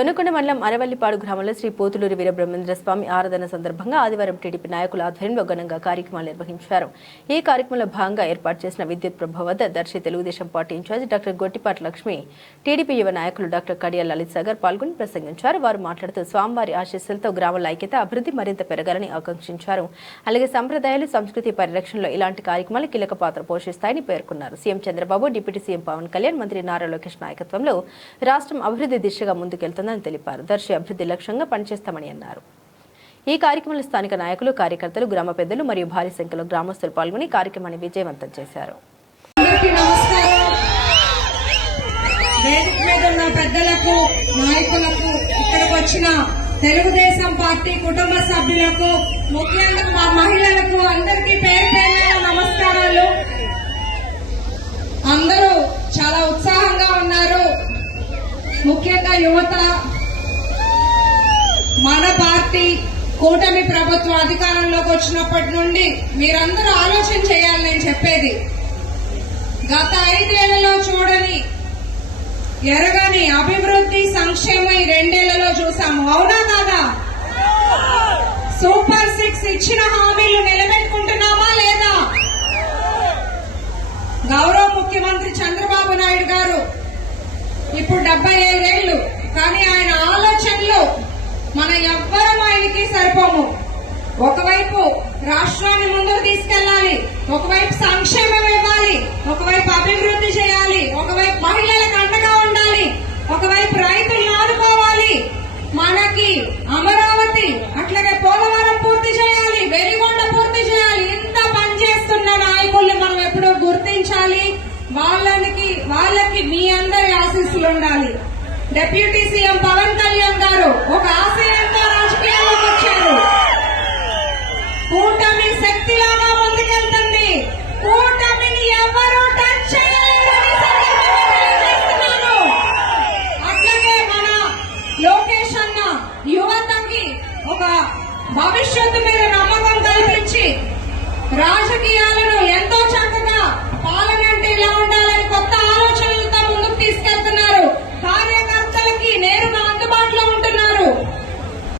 దొనకొండ మండలం అరవల్లిపాడు గ్రామంలో శ్రీ పోతులూరి వీరబ్రహ్మేంద్ర స్వామి ఆరాధన సందర్భంగా ఆదివారం టీడీపీ నాయకుల ఆధ్వర్యంలో ఘనంగా కార్యక్రమాలు నిర్వహించారు. ఈ కార్యక్రమంలో భాగంగా ఏర్పాటు చేసిన విద్యుత్ ప్రభ వద్ద Darsi Telugu Desam party incharge doctor Gottipati Lakshmi, TDP యువ నాయకులు డాక్టర్ కడియాల లలిత్ సాగర్ పాల్గొని ప్రసంగించారు. వారు మాట్లాడుతూ స్వామివారి ఆశీస్సులతో గ్రామాల ఐక్యత, అభివృద్ధి మరింత పెరగాలని ఆకాంక్షించారు. అలాగే సంప్రదాయాలు, సంస్కృతి పరిరక్షణలో ఇలాంటి కార్యక్రమాలు కీలక పాత్ర పోషిస్తాయని పేర్కొన్నారు. CM Chandrababu, deputy CM Pawan Kalyan, మంత్రి నారా లోకేష్ నాయకత్వంలో రాష్ట్రం అభివృద్ధి దిశగా ముందుకెళ్తుంది తెలిపారు. దర్శి అభివృద్ధి లక్ష్యంగా పనిచేస్తామని అన్నారు. ఈ కార్యక్రమంలో స్థానిక నాయకులు, కార్యకర్తలు, గ్రామ పెద్దలు మరియు భారీ సంఖ్యలో గ్రామస్తులు పాల్గొని కార్యక్రమాన్ని విజయవంతం చేశారు. పెద్దలకు, నాయకులకు, ఇక్కడికి వచ్చిన తెలుగుదేశం పార్టీ కుటుంబ సభ్యులకు, ముఖ్యంగా మా మహిళలకు అందరికీ పేరు పేరున నమస్కారాలు. అందరూ చాలా ఉత్సాహంగా ఉన్నారు. ముఖ్యంగా యువత, మన పార్టీ కూటమి ప్రభుత్వం అధికారంలోకి వచ్చినప్పటి నుండి మీరందరూ ఆలోచన చేయాలి. నేను చెప్పేది, గత 5 ఏళ్లలో చూడని, ఎరగని అభివృద్ధి, సంక్షేమం ఈ 2 ఏళ్లలో చూసాము. అవునా కాదా? సూపర్ 6 ఇచ్చిన హామీలు నిలబెట్టుకుంటున్నామా లేదా? గౌరవ ముఖ్యమంత్రి చంద్రబాబు నాయుడు గారు ఇప్పుడు 75 ఏళ్లు, కానీ ఆయన ఆలోచనలు మన ఎవ్వరం ఆయనకి సరిపోము. ఒకవైపు రాష్ట్రాన్ని ముందుకు తీసుకెళ్లాలి, ఒకవైపు సంక్షేమం ఇవ్వాలి, ఒకవైపు అభివృద్ధి చేయాలి, ఒకవైపు మహిళలకు అండగా ఉండాలి, ఒకవైపు రైతులను ఆదుకోవాలి, మనకి అమరావతి అట్లాగే పోలవరం పూర్తి చేయాలి, వెలిగొండ పూర్తి చేయాలి. ఇంత పనిచేస్తున్న నాయకుల్ని మనం ఎప్పుడూ గుర్తించాలి. వాళ్ళకి మీ అందరి ఆశీస్సులు ఉండాలి. డిప్యూటీ సీఎం పవన్ కళ్యాణ్ గారు ఒక ఆశయంతో రాజకీయాల్లోకి వచ్చారు. కూటమి శక్తిలాగా ముందుకెళ్తుంది. కూటమిని ఎవరూ టచ్ చేయలేరని తెలియజేస్తున్నాను. అట్లాగే మన లోకేష్ అన్న యువతకి ఒక భవిష్యత్తు మీద నమ్మకం కల్పించి రాజకీయాలను ఎంతో